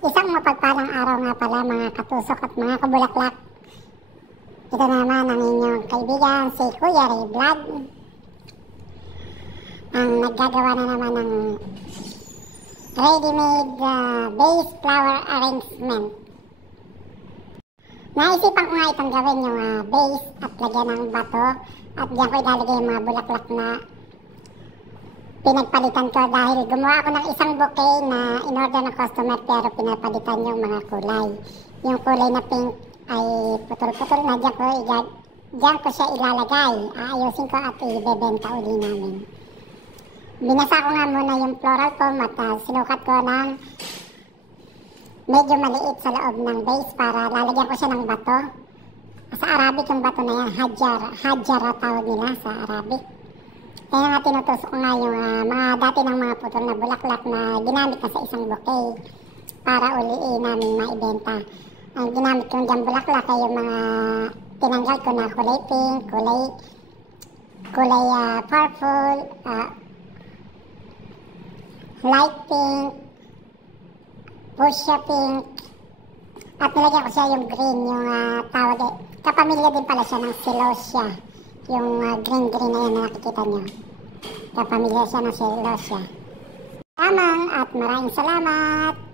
Isang mapagpalang araw nga pala mga katusok at mga kabulaklak. Ito naman ang inyong kaibigan si Kuya Ray Vlog. Ang naggagawa na naman ng ready-made vase flower arrangement. Naisipan ko nga itong gawin yung vase at lagyan ng bato. At diyan ko ilalagay yung mga bulaklak na pinagpalitan ko dahil gumawa ako ng isang bouquet na in-order ng customer pero pinapalitan yung mga kulay. Yung kulay na pink ay putol-putol na diyan ko siya ilalagay. Aayusin ko at ibebenta uli namin. Binasa ko nga muna yung floral foam at sinukat ko ng medyo maliit sa loob ng vase para lalagyan ko siya ng bato. Sa Arabic yung bato na yan, hajara tawag nila sa Arabic. Kaya nga tinutusok ko nga yung mga dati ng mga putol na bulaklak na ginamit na sa isang bouquet para uliin namin maibenta. Ang ginamit kong dyan bulaklak ay yung mga tinanggal ko na kulay pink, kulay purple, light pink, fuchsia pink, at nilagyan ko siya yung green, yung tawag kapamilya din pala siya ng celosia. Yung green na yan na nakikita nyo. Kapamilya siya ng celosia. Lamang at maraming salamat!